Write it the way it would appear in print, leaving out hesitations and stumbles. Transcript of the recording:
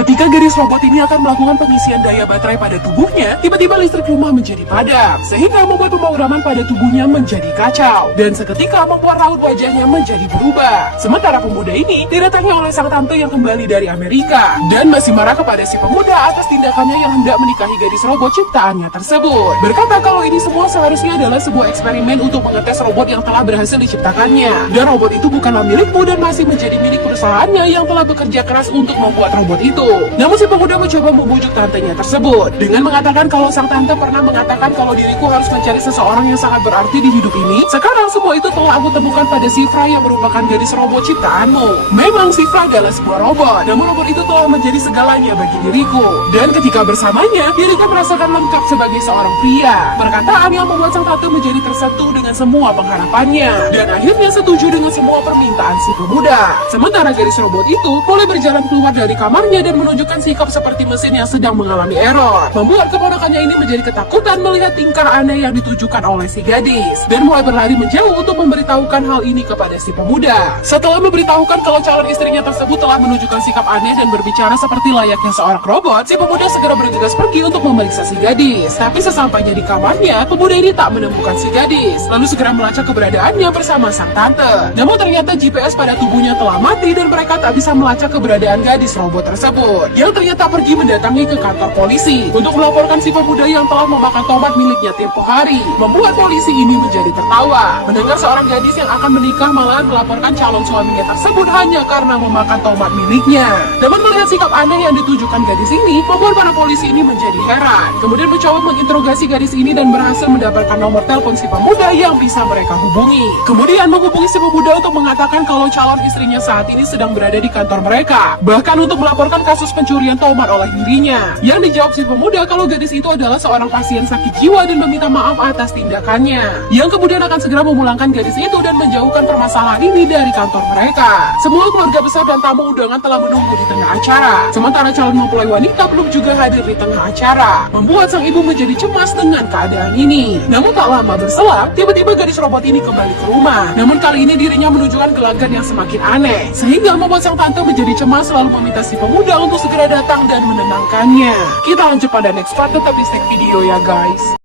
Ketika gadis robot ini akan melakukan pengisian daya baterai pada tubuhnya, tiba-tiba listrik rumah menjadi padam, sehingga membuat pemrograman pada tubuhnya menjadi kacau, dan seketika membuat raut wajahnya menjadi berubah. Sementara pemuda ini didatangi oleh sang tante yang kembali dari Amerika, dan masih marah kepada si pemuda atas tindakannya yang hendak menikahi gadis robot ciptaannya tersebut. Berkata kalau ini semua seharusnya adalah sebuah eksperimen untuk mengetes robot yang telah berhasil diciptakannya, dan robot itu bukanlah milikmu dan masih menjadi milik perusahaannya yang telah bekerja keras untuk membuat robot itu. Namun si pemuda mencoba membujuk tantenya tersebut dengan mengatakan kalau sang tante pernah mengatakan kalau diriku harus mencari seseorang yang sangat berarti di hidup ini. Sekarang semua itu telah aku temukan pada Sifra yang merupakan gadis robot ciptaanmu. Memang Sifra adalah sebuah robot, namun robot itu telah menjadi segalanya bagi diriku. Dan ketika bersamanya, diriku merasakan lengkap sebagai seorang pria. Perkataan yang membuat sang tante menjadi tersentuh dengan semua pengharapannya, dan akhirnya setuju dengan semua permintaan si pemuda. Sementara gadis robot itu mulai berjalan keluar dari kamarnya dan menunjukkan sikap seperti mesin yang sedang mengalami error, membuat keponakannya ini menjadi ketakutan melihat tingkah aneh yang ditujukan oleh si gadis, dan mulai berlari menjauh untuk memberitahukan hal ini kepada si pemuda. Setelah memberitahukan kalau calon istrinya tersebut telah menunjukkan sikap aneh dan berbicara seperti layaknya seorang robot, si pemuda segera bergegas pergi untuk memeriksa si gadis. Tapi sesampainya di kamarnya, pemuda ini tak menemukan si gadis, lalu segera melacak keberadaannya bersama sang tante. Namun ternyata GPS pada tubuhnya telah mati dan mereka tak bisa melacak keberadaan gadis robot tersebut, yang ternyata pergi mendatangi ke kantor polisi untuk melaporkan si pemuda yang telah memakan tomat miliknya tempo hari, membuat polisi ini menjadi tertawa mendengar seorang gadis yang akan menikah malahan melaporkan calon suaminya tersebut hanya karena memakan tomat miliknya. Namun melihat sikap aneh yang ditujukan gadis ini, membuat para polisi ini menjadi heran, kemudian mencoba menginterogasi gadis ini dan berhasil mendapatkan nomor telepon si pemuda yang bisa mereka hubungi. Kemudian menghubungi si pemuda untuk mengatakan kalau calon istrinya saat ini sedang berada di kantor mereka, bahkan untuk melaporkan kasus pencurian tomat oleh dirinya. Yang dijawab si pemuda kalau gadis itu adalah seorang pasien sakit jiwa dan meminta maaf atas tindakannya, yang kemudian akan segera memulangkan gadis itu dan menjauhkan permasalahan ini dari kantor mereka. Semua keluarga besar dan tamu undangan telah menunggu di tengah acara, sementara calon mempelai wanita belum juga hadir di tengah acara, membuat sang ibu menjadi cemas dengan keadaan ini. Namun tak lama berselang, tiba-tiba gadis robot ini kembali ke rumah. Namun kali ini dirinya menunjukkan gelagat yang semakin aneh, sehingga membuat sang tante menjadi cemas lalu meminta si pemuda untuk segera datang dan menenangkannya. Kita lanjut pada next part, tetap di video ya guys.